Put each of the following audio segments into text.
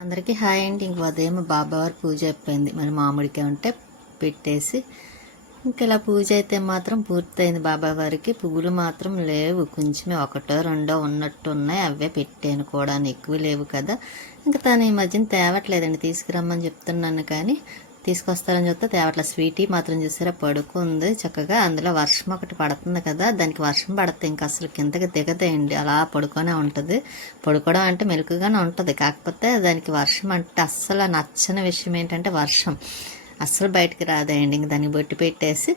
అందరికీ హాయ్ అండి. ఇంక ఉదయం బాబావారి పూజ అయిపోయింది. మరి మామిడికాయ ఉంటే పెట్టేసి ఇంక ఇలా పూజ అయితే మాత్రం పూర్తయింది. బాబావారికి పువ్వులు మాత్రం లేవు, కొంచెమే ఒకటో రెండో ఉన్నట్టు ఉన్నాయి. అవే పెట్టాను కూడా, ఎక్కువ లేవు కదా. ఇంకా తను ఈ మధ్యన తేవట్లేదండి, తీసుకురమ్మని చెప్తున్నాను కానీ తీసుకొస్తారని చెప్తే తేవట్ల. స్వీటీ మాత్రం చూసారా పడుకుంది చక్కగా. అందులో వర్షం ఒకటి పడుతుంది కదా, దానికి వర్షం పడితే ఇంకా అసలు కిందకి దిగదేయండి, అలా పడుకొనే ఉంటుంది. పడుకోవడం అంటే మెలకుగానే ఉంటుంది, కాకపోతే దానికి వర్షం అంటే అస్సలు నచ్చని విషయం ఏంటంటే వర్షం అస్సలు బయటికి రాదేయండి. ఇంక దానికి బొట్టు పెట్టేసి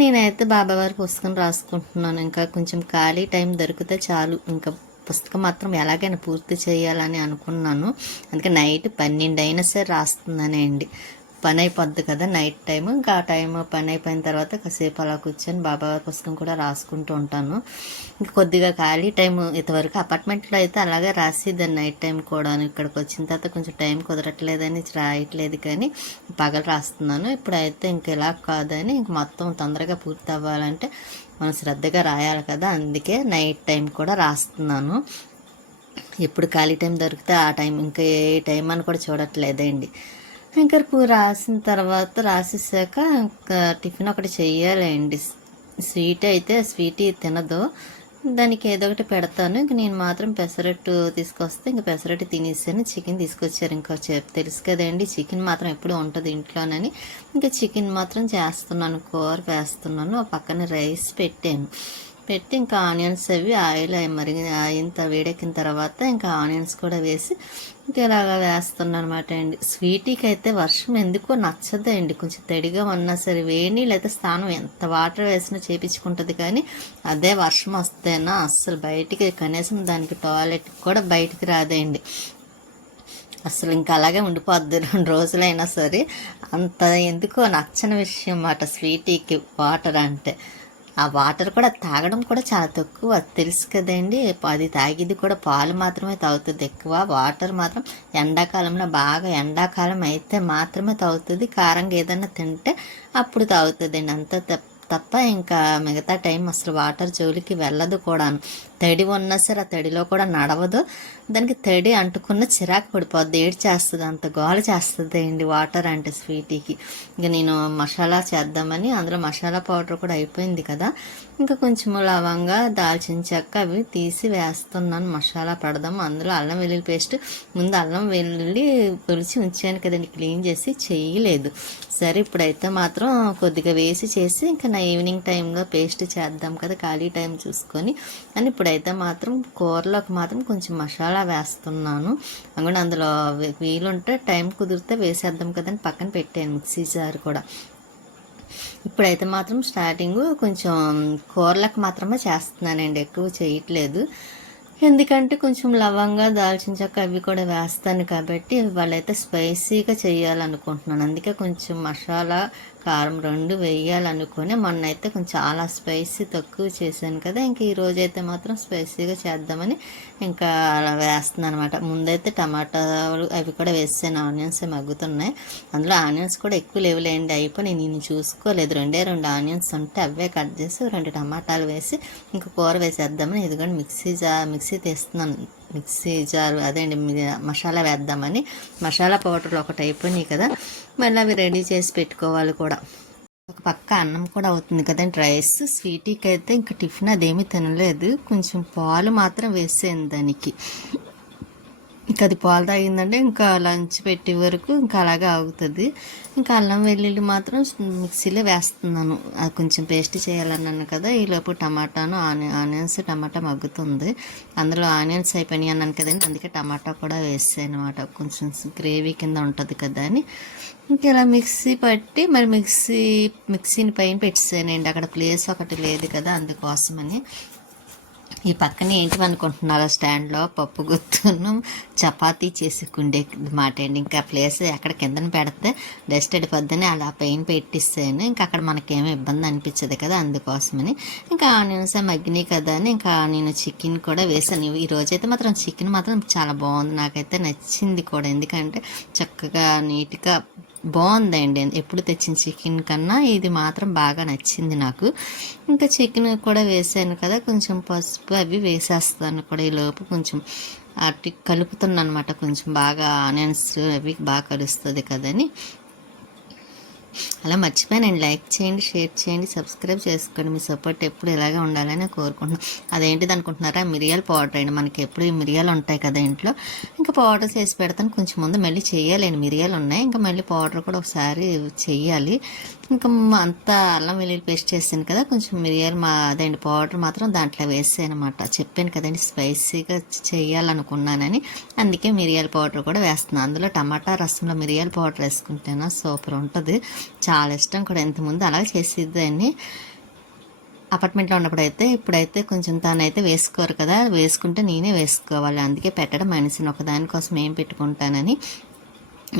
నేనైతే బాబావారి పుస్తకం రాసుకుంటున్నాను. ఇంకా కొంచెం ఖాళీ టైం దొరికితే చాలు, ఇంకా పుస్తకం మాత్రం ఎలాగైనా పూర్తి చేయాలని అనుకున్నాను. అందుకే నైట్ 12 అయినా సరే రాస్తున్నానే అండి. పని అయిపోద్ది కదా నైట్ టైం. ఇంకా ఆ టైం పని అయిపోయిన తర్వాత కాసేపు అలా కూర్చొని బాబావారి పుస్తకం కూడా రాసుకుంటూ ఉంటాను. ఇంకా కొద్దిగా ఖాళీ టైం ఇంతవరకు అపార్ట్మెంట్లో అయితే అలాగే రాసేదాన్ని నైట్ టైం కూడా. ఇక్కడికి వచ్చిన తర్వాత కొంచెం టైం కుదరట్లేదని రాయట్లేదు, కానీ పగలు రాస్తున్నాను. ఇప్పుడైతే ఇంక ఇలా కాదని ఇంక మొత్తం తొందరగా పూర్తి అవ్వాలంటే మనం శ్రద్ధగా రాయాలి కదా, అందుకే నైట్ టైం కూడా రాస్తున్నాను. ఎప్పుడు ఖాళీ టైం దొరికితే ఆ టైం, ఇంకా ఏ టైం అని కూడా చూడట్లేదండి. ఇంకా రాసిన తర్వాత రాసేసాక ఇంకా టిఫిన్ ఒకటి చెయ్యాలండి. స్వీట్ అయితే స్వీట్ తినదు, దానికి ఏదో ఒకటి పెడతాను. ఇంక నేను మాత్రం పెసరట్టు తీసుకొస్తే ఇంక పెసరట్టు తినేసాను. చికెన్ తీసుకొచ్చారు, ఇంకా తెలుసు కదండి చికెన్ మాత్రం ఎప్పుడు ఉంటుంది ఇంట్లోనని. ఇంకా చికెన్ మాత్రం చేస్తున్నాను, కూర వేస్తున్నాను. పక్కన రైస్ పెట్టి ఇంకా ఆనియన్స్ అవి ఆయిల్ ఇంత వేడెక్కిన తర్వాత ఇంకా ఆనియన్స్ కూడా వేసి ఇంకా ఇలాగా వేస్తున్నాను అనమాట అండి. స్వీటీకి అయితే వర్షం ఎందుకో నచ్చదండి, కొంచెం తడిగా ఉన్నా సరే వేణి లేదా స్నానం ఎంత వాటర్ వేసినా చేపించుకుంటుంది, కానీ అదే వర్షం వస్తేనా అస్సలు బయటికి కనీసం దానికి టాయిలెట్ కూడా బయటికి రాదండి. అసలు ఇంకా అలాగే ఉండిపోద్ది 2 రోజులైనా సరే. అంత ఎందుకో నచ్చని విషయం అన్నమాట స్వీటీకి వాటర్ అంటే. ఆ వాటర్ కూడా తాగడం కూడా చాలా తక్కువ, తెలుసు కదండి. అది తాగేది కూడా పాలు మాత్రమే తాగుతుంది ఎక్కువ. వాటర్ మాత్రం ఎండాకాలంలో బాగా ఎండాకాలం అయితే మాత్రమే తాగుతుంది. కారంగా ఏదైనా తింటే అప్పుడు తాగుతుందండి, అంత తప్ప ఇంకా మిగతా టైం అసలు వాటర్ జోలికి వెళ్ళదు కూడాను. తడి ఉన్నా సరే ఆ తడిలో కూడా నడవదు. దానికి తడి అంటుకున్న చిరాకు పడిపోద్ది, చేస్తుంది, అంత గోల చేస్తుంది అండి వాటర్ అంటే స్వీటీకి. ఇంకా నేను మసాలా చేద్దామని అందులో మసాలా పౌడర్ కూడా అయిపోయింది కదా, ఇంకా కొంచెం లవంగా దాల్చిన చెక్క అవి తీసి వేస్తున్నాను. మసాలా పెడదాము. అందులో అల్లం వెల్లుల్లి పేస్ట్, ముందు అల్లం వెల్లుల్లి పొలిచి ఉంచాను కదండి, క్లీన్ చేసి చేయలేదు. సరే ఇప్పుడైతే మాత్రం కొద్దిగా చేసి ఇంకా నా ఈవినింగ్ టైంలో పేస్ట్ చేద్దాం కదా, ఖాళీ టైం చూసుకొని అని ఇప్పుడైతే మాత్రం కూరలోకి మాత్రం కొంచెం మసాలా వేస్తున్నాను. అందులో అందులో వీలుంటే టైం కుదిరితే వేసేద్దాం కదని పక్కన పెట్టాను మిక్సీ జార్ కూడా. ఇప్పుడైతే మాత్రం స్టార్టింగ్ కొంచెం కూరలకు మాత్రమే చేస్తున్నానండి, ఎక్కువ చేయట్లేదు. ఎందుకంటే కొంచెం లవంగా దాల్చిన చెక్క అవి కూడా వేస్తాను కాబట్టి వాళ్ళైతే స్పైసీగా చేయాలనుకుంటున్నాను. అందుకే కొంచెం మసాలా కారం 2 వేయాలనుకుని మొన్నైతే కొంచెం చాలా స్పైసీ తక్కువ చేశాను కదా, ఇంక ఈరోజు అయితే మాత్రం స్పైసీగా చేద్దామని ఇంకా అలా వేస్తున్నాను అనమాట. ముందైతే టమాటాలు అవి కూడా వేసాను, ఆనియన్స్ మగ్గుతున్నాయి. అందులో ఆనియన్స్ కూడా ఎక్కువ లేవులేండి, అయిపోయి నేను చూసుకోలేదు. 2 ఆనియన్స్ ఉంటే అవే కట్ చేసి 2 టమాటాలు వేసి ఇంకా కూర వేసేద్దామని ఇదిగోండి మిక్సీ తీస్తున్నాను. మిక్సీ జారు అదేండి మసాలా వేద్దామని. మసాలా పౌడర్లు ఒకటి అయిపోయినాయి కదా, మళ్ళీ అవి రెడీ చేసి పెట్టుకోవాలి కూడా. ఒక పక్క అన్నం కూడా అవుతుంది కదండి, రైస్. స్వీటీకి అయితే ఇంకా టిఫిన్ అదేమీ తినలేదు, కొంచెం పాలు మాత్రం వేసాను దానికి. ఇంకా అది పాలు తాగిందంటే ఇంకా లంచ్ పెట్టే వరకు ఇంకా అలాగే ఆగుతుంది. ఇంకా అల్లం వెల్లుల్లి మాత్రం మిక్సీలో వేస్తున్నాను, అది కొంచెం పేస్ట్ చేయాలన్నాను కదా. ఈలోపు ఆనియన్స్ టమాటా మగ్గుతుంది. అందులో ఆనియన్స్ అయిపోయినాయి అన్నాను కదండి, అందుకే టమాటా కూడా వేసాను అనమాట, కొంచెం గ్రేవీ కింద ఉంటుంది కదా అని. ఇంక ఇలా మిక్సీ పట్టి మరి మిక్సీని పైన పెట్టేసానండి, అక్కడ ప్లేస్ ఒకటి లేదు కదా అందుకోసమని. ఈ పక్కన ఏంటివనుకుంటున్నారా, స్టాండ్లో పప్పు గుత్తును చపాతీ చేసుకుండే మాట అండి. ఇంకా ప్లేస్ ఎక్కడ కిందన పెడితే డస్ట్ అడిపోద్దని అలా పైన పెట్టిస్తాను. ఇంకా అక్కడ మనకేమీ ఇబ్బంది అనిపించదు కదా, అందుకోసమని. ఇంకా ఆనియన్స్ మగ్గినాయి కదా అని ఇంకా నేను చికెన్ కూడా వేసాను. ఈ రోజైతే మాత్రం చికెన్ మాత్రం చాలా బాగుంది, నాకైతే నచ్చింది కూడా. ఎందుకంటే చక్కగా నీట్గా బాగుందండి, ఎప్పుడు తెచ్చిన చికెన్ కన్నా ఇది మాత్రం బాగా నచ్చింది నాకు. ఇంకా చికెన్ కూడా వేసాను కదా, కొంచెం పసుపు అవి వేసేస్తాను కూడా. ఈలోపు కొంచెం అటు కలుపుతున్నాను అనమాట. కొంచెం బాగా ఆనియన్స్ అవి బాగా కలుస్తుంది కదని. అలా మర్చిపోయానండి. లైక్ చేయండి, షేర్ చేయండి, సబ్స్క్రైబ్ చేసుకోండి. మీ సపోర్ట్ ఎప్పుడు ఇలాగే ఉండాలని కోరుకుంటున్నాను. అదేంటిది అనుకుంటున్నారా? మిరియాల పౌడర్ అండి. మనకి ఎప్పుడు ఈ మిరియాలు ఉంటాయి కదా ఇంట్లో, ఇంకా పౌడర్ చేసి పెడతాను. కొంచెం ముందు మళ్ళీ చేయాలండి, మిరియాలు ఉన్నాయి, ఇంకా మళ్ళీ పౌడర్ కూడా ఒకసారి చెయ్యాలి. ఇంకా అంతా అల్లం వెల్లుల్లి పేస్ట్ చేసాను కదా, కొంచెం మిరియాలు అదేంటి పౌడర్ మాత్రం దాంట్లో వేసాను అనమాట. చెప్పాను కదండి స్పైసీగా చేయాలనుకున్నానని, అందుకే మిరియాల పౌడర్ కూడా వేస్తున్నాను. అందులో టమాటా రసంలో మిరియాల పౌడర్ వేసుకుంటేనా సూపర్ ఉంటుంది, చాలా ఇష్టం కూడా. ఇంతకుముందు అలా చేసేదాన్ని అపార్ట్మెంట్లో ఉన్నప్పుడు. ఇప్పుడైతే కొంచెం తనైతే వేసుకోరు కదా, వేసుకుంటే నేనే వేసుకోవాలి, అందుకే పెట్టడం మనిషిని ఒకదానికోసం ఏం పెట్టుకుంటానని.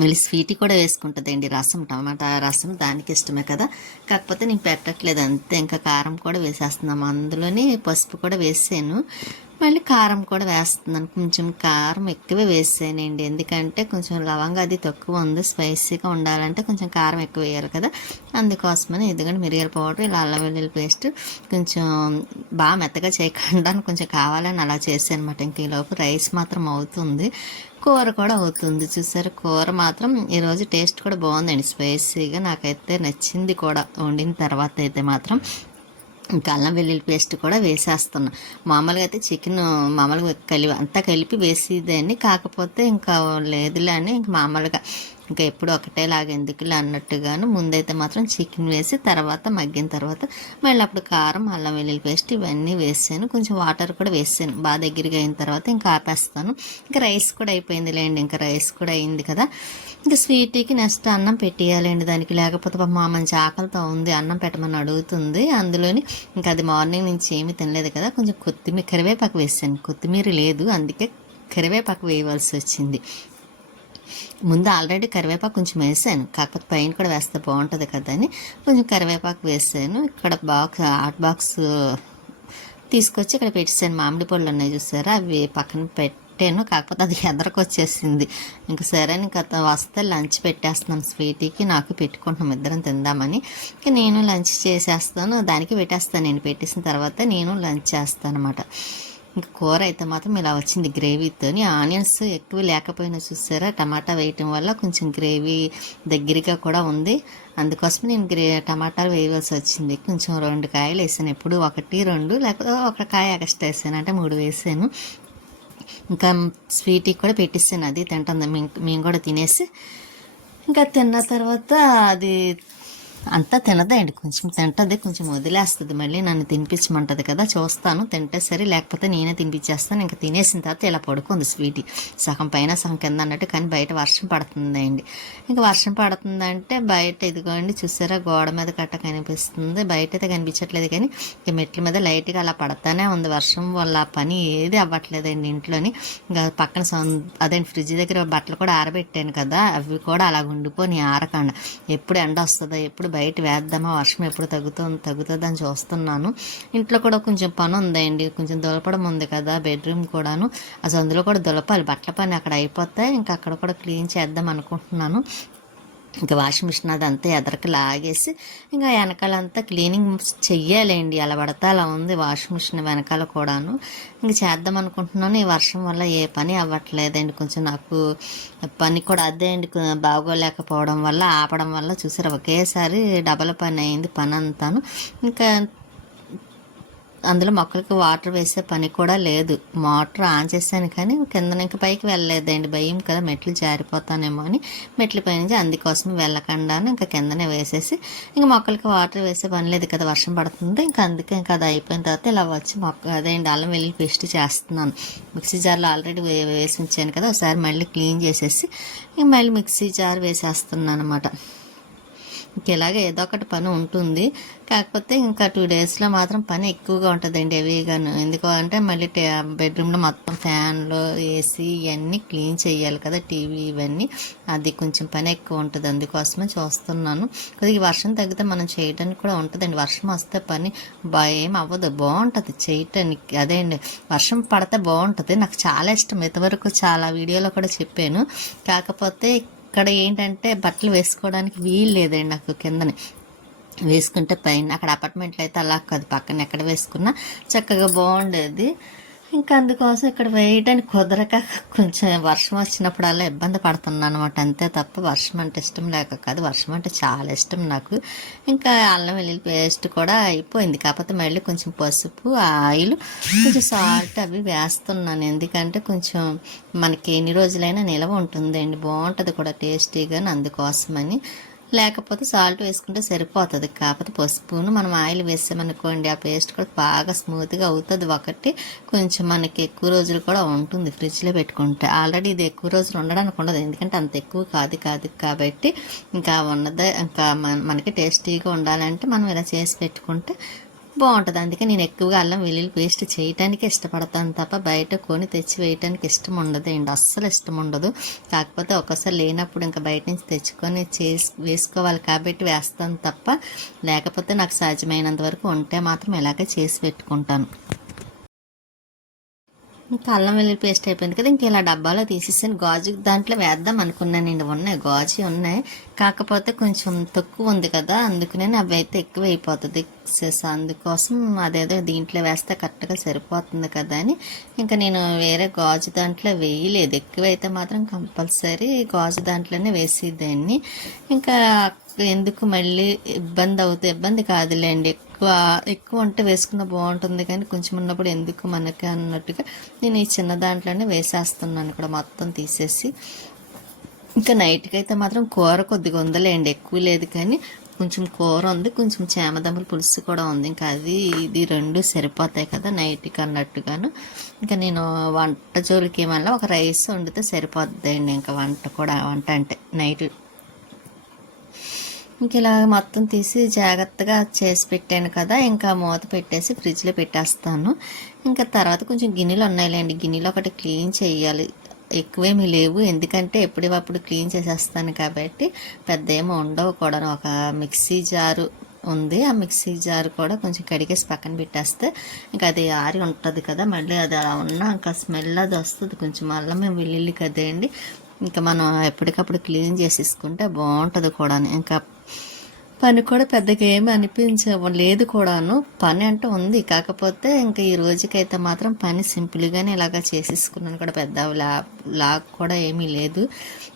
మళ్ళీ స్వీట్ కూడా వేసుకుంటుందండి, రసం, టమాటా రసం దానికి ఇష్టమే కదా, కాకపోతే నేను పెట్టట్లేదు అంతే. ఇంకా కారం కూడా వేసేస్తున్నాము, అందులోని పసుపు కూడా వేసాను, మళ్ళీ కారం కూడా వేస్తున్నాను. కొంచెం కారం ఎక్కువే వేసానండి, ఎందుకంటే కొంచెం లవంగా అది తక్కువ ఉంది, స్పైసీగా ఉండాలంటే కొంచెం కారం ఎక్కువ వేయాలి కదా, అందుకోసమని. ఎందుకంటే మిరియాల పౌడర్, ఇలా అల్లం వెల్లుల్లి పేస్ట్ కొంచెం బాగా మెత్తగా చేయకుండా కొంచెం కావాలని అలా చేసాను అనమాట. ఇంక ఈలోపు రైస్ మాత్రం అవుతుంది, కూర కూడా అవుతుంది. చూసారు, కూర మాత్రం ఈరోజు టేస్ట్ కూడా బాగుందండి, స్పైసీగా నాకైతే నచ్చింది కూడా. వండిన తర్వాత అయితే మాత్రం ఇంకా అల్లం వెల్లుల్లి పేస్ట్ కూడా వేసేస్తున్నాను. మామూలుగా అయితే చికెన్ మామూలుగా అంతా కలిపి వేసేదాన్ని, కాకపోతే ఇంకా లేదులే అని ఇంక మామూలుగా ఇంకా ఎప్పుడు ఒకటేలాగా ఎందుకులే అన్నట్టుగాను ముందైతే మాత్రం చికెన్ వేసి తర్వాత మగ్గిన తర్వాత మళ్ళీ అప్పుడు కారం, అల్లం వెల్లుల్లి పేస్ట్ ఇవన్నీ వేసాను. కొంచెం వాటర్ కూడా వేసాను, బాగా దగ్గరగా అయిన తర్వాత ఇంకా ఆపేస్తాను. ఇంకా రైస్ కూడా అయిపోయింది లేండి, ఇంకా రైస్ కూడా అయింది కదా. ఇంకా స్వీట్కి నెక్స్ట్ అన్నం పెట్టేయాలండి దానికి, లేకపోతే మా మంచి ఆకలితో ఉంది, అన్నం పెట్టమని అడుగుతుంది. అందులోని ఇంకా అది మార్నింగ్ నుంచి ఏమీ తినలేదు కదా, కొంచెం కరివేపాకు వేసాను. కొత్తిమీర లేదు, అందుకే కరివేపాకు వేయవలసి వచ్చింది. ముందు ఆల్రెడీ కరివేపాకు కొంచెం వేసాను, కాకపోతే పైన కూడా వేస్తే బాగుంటుంది కదా అని కొంచెం కరివేపాకు వేసాను. ఇక్కడ హాట్ బాక్స్ తీసుకొచ్చి ఇక్కడ పెట్టేసాను. మామిడి పళ్ళు ఉన్నాయి చూసారా, అవి పక్కన పెట్టాను, కాకపోతే అది ఎదరకు వచ్చేసింది. ఇంక సరే ఇంకా వస్తే లంచ్ పెట్టేస్తున్నాను స్వీటీకి, నాకు పెట్టుకుంటున్నాం ఇద్దరం తిందామని. ఇంకా నేను లంచ్ చేసేస్తాను, దానికి పెట్టేస్తాను. నేను పెట్టేసిన తర్వాత నేను లంచ్ చేస్తాను అనమాట. ఇంకా కూర అయితే మాత్రం ఇలా వచ్చింది గ్రేవీతో. ఆనియన్స్ ఎక్కువ లేకపోయినా చూసారా, టమాటా వేయటం వల్ల కొంచెం గ్రేవీ దగ్గరగా కూడా ఉంది, అందుకోసం నేను టమాటాలు వేయవలసి వచ్చింది. కొంచెం 2 కాయలు వేసాను, ఎప్పుడు 1, 2 లేకపోతే 1 కాయ ఎక్స్ట్రా వేసాను, అంటే 3 వేసాను. ఇంకా స్వీట్కి కూడా పెట్టిస్తాను, అది తింటుంది, మేము కూడా తినేసి ఇంకా తిన్న తర్వాత అది అంతా తినదండి, కొంచెం తింటుంది, కొంచెం వదిలేస్తుంది, మళ్ళీ నన్ను తినిపించమంటుంది కదా, చూస్తాను తింటే సరే, లేకపోతే నేనే తినిపించేస్తాను. ఇంకా తినేసిన తర్వాత ఇలా పడుకుంది స్వీటీ, సగం పైన సగం కింద అన్నట్టు. కానీ బయట వర్షం పడుతుందండి, ఇంకా వర్షం పడుతుందంటే బయట ఇదిగోండి చూసారా, గోడ మీద కట్ట కనిపిస్తుంది, బయట అయితే కనిపించట్లేదు కానీ ఇక మెట్ల మీద లైట్గా అలా పడతానే ఉంది. వర్షం వల్ల పని ఏది అవ్వట్లేదండి ఇంట్లోని. ఇంకా పక్కన అదే ఫ్రిడ్జ్ దగ్గర బట్టలు కూడా ఆరబెట్టాను కదా, అవి కూడా అలా ఉండిపోయి ఆరకుండా, ఎప్పుడు ఎండ వస్తుందో, ఎప్పుడు బయట వేద్దామా, వర్షం ఎప్పుడు తగ్గుతుందని చూస్తున్నాను. ఇంట్లో కూడా కొంచెం పని ఉందండి, కొంచెం దులపడం ఉంది కదా, బెడ్రూమ్ కూడాను, అసలు అందులో కూడా దులపాలి, బట్టల పని అక్కడ అయిపోతాయి, ఇంకా అక్కడ కూడా క్లీన్ చేద్దాం అనుకుంటున్నాను. ఇంకా వాషింగ్ మిషన్ అదంతా ఎదరికి లాగేసి ఇంకా వెనకాలంతా క్లీనింగ్ చెయ్యాలండి, అలా పడితే అలా ఉంది వాషింగ్ మిషన్ వెనకాల కూడాను. ఇంక చేద్దాం అనుకుంటున్నాను, ఈ వర్షం వల్ల ఏ పని అవ్వట్లేదండి. కొంచెం నాకు పని కూడా అదే అండి, బాగోలేకపోవడం వల్ల ఆపడం వల్ల చూసారు ఒకేసారి డబల్ పని అయింది, పని అంతాను. ఇంకా అందులో మొక్కలకి వాటర్ వేసే పని కూడా లేదు, మోటార్ ఆన్ చేశాను కానీ కింద ఇంకా పైకి వెళ్ళలేదండి, భయం కదా మెట్లు జారిపోతానేమో అని మెట్ల పై నుంచి, అందుకోసం వెళ్ళకుండా ఇంకా కిందనే వేసేసి ఇంకా మొక్కలకి వాటర్ వేసే పని లేదు కదా, వర్షం పడుతుంది. ఇంకా అందుకే ఇంకా అది అయిపోయిన తర్వాత ఇలా వచ్చి అదేంటి అల్లం వెల్లుల్లి పేస్ట్ చేస్తున్నాను. మిక్సీ జార్లో ఆల్రెడీ వేసి ఉంచాను కదా, ఒకసారి మళ్ళీ క్లీన్ చేసేసి ఇంక మళ్ళీ మిక్సీ జార్ వేసేస్తున్నాను అనమాట. ఇలాగే ఏదో ఒకటి పని ఉంటుంది, కాకపోతే ఇంకా 2 డేస్లో మాత్రం పని ఎక్కువగా ఉంటుందండి హెవీగాను. ఎందుకు అంటే మళ్ళీ బెడ్రూమ్లో మొత్తం ఫ్యాన్లు, ఏసీ ఇవన్నీ క్లీన్ చేయాలి కదా, టీవీ ఇవన్నీ, అది కొంచెం పని ఎక్కువ ఉంటుంది, అందుకోసమే చూస్తున్నాను. కొద్దిగా వర్షం తగ్గితే మనం చేయడానికి కూడా ఉంటుందండి, వర్షం వస్తే పని ఏం అవ్వదు, బాగుంటుంది చేయటానికి. అదే అండి, వర్షం పడితే బాగుంటుంది, నాకు చాలా ఇష్టం. ఇంతవరకు చాలా వీడియోలో కూడా చెప్పాను, కాకపోతే ఇక్కడ ఏంటంటే బట్టలు వేసుకోవడానికి వీలు లేదండి నాకు, కిందని వేసుకుంటే పైన. అక్కడ అపార్ట్మెంట్లో అయితే అలా కాదు, పక్కన ఎక్కడ వేసుకున్నా చక్కగా బాగుండేది. ఇంకా అందుకోసం ఇక్కడ వేయడానికి కుదరక కొంచెం వర్షం వచ్చినప్పుడల్లా ఇబ్బంది పడుతున్నాను అనమాట. అంతే తప్ప వర్షం అంటే ఇష్టం లేక కాదు, వర్షం అంటే చాలా ఇష్టం నాకు. ఇంకా అల్లం వెల్లుల్లి పేస్ట్ కూడా అయిపోయింది. కాకపోతే మళ్ళీ కొంచెం పసుపు, ఆయిల్, కొంచెం సాల్ట్ అవి వేస్తున్నాను. ఎందుకంటే కొంచెం మనకి ఎన్ని రోజులైనా నిలవ ఉంటుందండి, బాగుంటుంది కూడా టేస్టీగా, అందుకోసమని. లేకపోతే సాల్ట్ వేసుకుంటే సరిపోతుంది. కాకపోతే పసుపును మనం ఆయిల్ వేసామనుకోండి, ఆ పేస్ట్ కూడా బాగా స్మూత్గా అవుతుంది. ఒకటి కొంచెం మనకి ఎక్కువ రోజులు కూడా ఉంటుంది ఫ్రిడ్జ్లో పెట్టుకుంటే. ఆల్రెడీ ఇది ఎక్కువ రోజులు ఉండడానికి ఉండదు, ఎందుకంటే అంత ఎక్కువ కాదు కాబట్టి. ఇంకా ఉన్నదే ఇంకా మనకి టేస్టీగా ఉండాలంటే మనం ఇలా చేసి పెట్టుకుంటే బాగుంటుంది. అందుకే నేను ఎక్కువగా అల్లం వెల్లుల్లి పేస్ట్ చేయటానికి ఇష్టపడతాను తప్ప బయట కొని తెచ్చి వేయటానికి ఇష్టం ఉండదు అండి, అస్సలు ఇష్టం ఉండదు. కాకపోతే ఒక్కసారి లేనప్పుడు ఇంకా బయట నుంచి తెచ్చుకొని వేసుకోవాలి కాబట్టి వేస్తాను తప్ప, లేకపోతే నాకు సాధ్యమైనంత వరకు ఉంటే మాత్రం ఇలాగే చేసి పెట్టుకుంటాను. ఇంకా అల్లం వెల్లుల్లి పేస్ట్ అయిపోయింది కదా, ఇంక ఇలా డబ్బాలో తీసేసాను. గాజు దాంట్లో వేద్దాం అనుకున్నానండి, ఉన్నాయి గాజు ఉన్నాయి, కాకపోతే కొంచెం తక్కువ ఉంది కదా, అందుకనే అవి అయితే ఎక్కువ అయిపోతుంది. అందుకోసం అదేదో దీంట్లో వేస్తే కరెక్ట్గా సరిపోతుంది కదా అని ఇంకా నేను వేరే గాజు దాంట్లో వేయలేదు. ఎక్కువైతే మాత్రం కంపల్సరీ గాజు దాంట్లోనే వేసేదాన్ని. ఇంకా ఎందుకు మళ్ళీ ఇబ్బంది కాదులేండి, ఎక్కువ ఉంటే వేసుకున్న బాగుంటుంది, కానీ కొంచెం ఉన్నప్పుడు ఎందుకు మనకి అన్నట్టుగా నేను ఈ చిన్న దాంట్లోనే వేసేస్తున్నాను కూడా మొత్తం తీసేసి. ఇంకా నైట్కి అయితే మాత్రం కూర కొద్దిగా ఉందలేండి, ఎక్కువ లేదు కానీ కొంచెం కూర ఉంది, కొంచెం చేమదమ్మల పులుసు కూడా ఉంది. ఇంకా అది ఇది రెండు సరిపోతాయి కదా నైట్కి అన్నట్టుగాను. ఇంకా నేను వంట జోలికి ఏమన్నా ఒక రైస్ వండితే సరిపోతుందండి. ఇంకా వంట అంటే నైట్ ఇంక ఇలా మొత్తం తీసి జాగ్రత్తగా చేసి పెట్టాను కదా, ఇంకా మూత పెట్టేసి ఫ్రిడ్జ్లో పెట్టేస్తాను. ఇంకా తర్వాత కొంచెం గిన్నెలు ఉన్నాయిలేండి, గిన్నెలు ఒకటి క్లీన్ చేయాలి. ఎక్కువేమీ లేవు, ఎందుకంటే ఎప్పుడప్పుడు క్లీన్ చేసేస్తాను కాబట్టి పెద్ద ఏమో ఉండవు కూడా. ఒక మిక్సీ జారు ఉంది, ఆ మిక్సీ జారు కూడా కొంచెం కడిగేసి పక్కన పెట్టేస్తే ఇంకా అది ఆరి ఉంటుంది కదా, మళ్ళీ అది అలా ఉన్నా ఇంకా స్మెల్ అది వస్తుంది. కొంచెం అల్లం వెల్లుల్లి కదండి, ఇంకా మనం ఎప్పటికప్పుడు క్లీన్ చేసేసుకుంటే బాగుంటుంది కూడా. ఇంకా పని కూడా పెద్దగా ఏమీ అనిపించలేదు కూడాను. పని అంటే ఉంది, కాకపోతే ఇంకా ఈ రోజుకైతే మాత్రం పని సింపుల్గానే ఇలాగా చేసేసుకున్నాను కూడా, పెద్ద లాగ్ కూడా ఏమీ లేదు.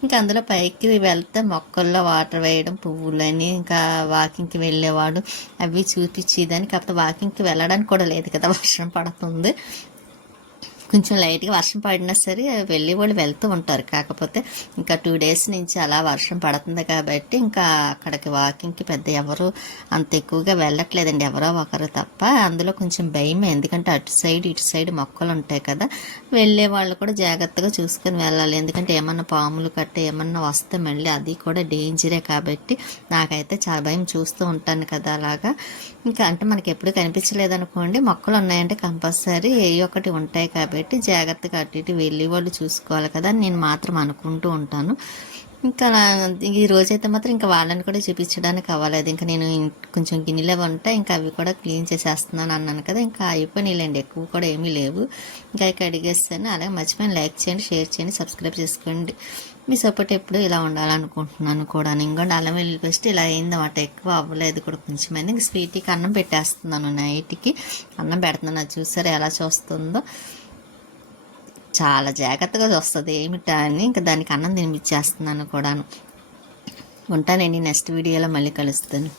ఇంకా అందులో పైకి వెళ్తే మొక్కల్లో వాటర్ వేయడం, పువ్వులని, ఇంకా వాకింగ్కి వెళ్ళేవాడు అవి చూపించేదని. కాకపోతే వాకింగ్కి వెళ్ళడానికి కూడా లేదు కదా, వర్షం పడుతుంది. కొంచెం లైట్గా వర్షం పడినా సరే వెళ్ళే వాళ్ళు వెళ్తూ ఉంటారు. కాకపోతే ఇంకా 2 days నుంచి అలా వర్షం పడుతుంది కాబట్టి ఇంకా అక్కడికి వాకింగ్కి పెద్ద ఎవరు అంత ఎక్కువగా వెళ్ళట్లేదండి, ఎవరో ఒకరు తప్ప. అందులో కొంచెం భయమే, ఎందుకంటే అటు సైడ్ ఇటు సైడ్ మొక్కలు ఉంటాయి కదా, వెళ్ళే వాళ్ళు కూడా జాగ్రత్తగా చూసుకొని వెళ్ళాలి. ఎందుకంటే ఏమన్నా పాములు కట్ట ఏమన్నా వస్తే మళ్ళీ అది కూడా డేంజరే కాబట్టి నాకైతే చాలా భయం, చూస్తూ ఉంటాను కదా అలాగా. ఇంకా అంటే మనకి ఎప్పుడు కనిపించలేదు అనుకోండి, మొక్కలు ఉన్నాయంటే కంపల్సరీ ఏ ఒకటి ఉంటాయి కాబట్టి జాగ్రత్తగా అటు ఇటు వెళ్ళి వాళ్ళు చూసుకోవాలి కదా, నేను మాత్రం అనుకుంటూ ఉంటాను. ఇంకా ఈ రోజైతే మాత్రం ఇంకా వాళ్ళని కూడా చూపించడానికి అవ్వలేదు. ఇంకా నేను కొంచెం గిన్నెలో ఉంటా, ఇంకా అవి కూడా క్లీన్ చేసేస్తున్నాను అన్నాను కదా, ఇంకా అయిపోయినాయిలేండి, ఎక్కువ కూడా ఏమీ లేవు. ఇంకా అడిగేస్తాను. అలాగే మర్చిపోయిన లైక్ చేయండి, షేర్ చేయండి, సబ్స్క్రైబ్ చేసుకోండి. మీ సపోర్ట్ ఎప్పుడు ఇలా ఉండాలనుకుంటున్నాను కూడా. ఇంకోటి అల్లం వెల్లుల్లి పేస్ట్ ఇలా అయిందన్నమాట, ఎక్కువ అవ్వలేదు కూడా కొంచెం అయింది. ఇంక స్వీట్కి అన్నం పెట్టేస్తున్నాను, నైట్కి అన్నం పెడుతున్నాను. అది చూసారు ఎలా చూస్తుందో, చాలా జాగ్రత్తగా చూస్తుంది ఏమిటా అని. ఇంకా దానికి అన్నం తినిపించేస్తున్నాను కూడాను. ఉంటానండి, నెక్స్ట్ వీడియోలో మళ్ళీ కలుస్తాను.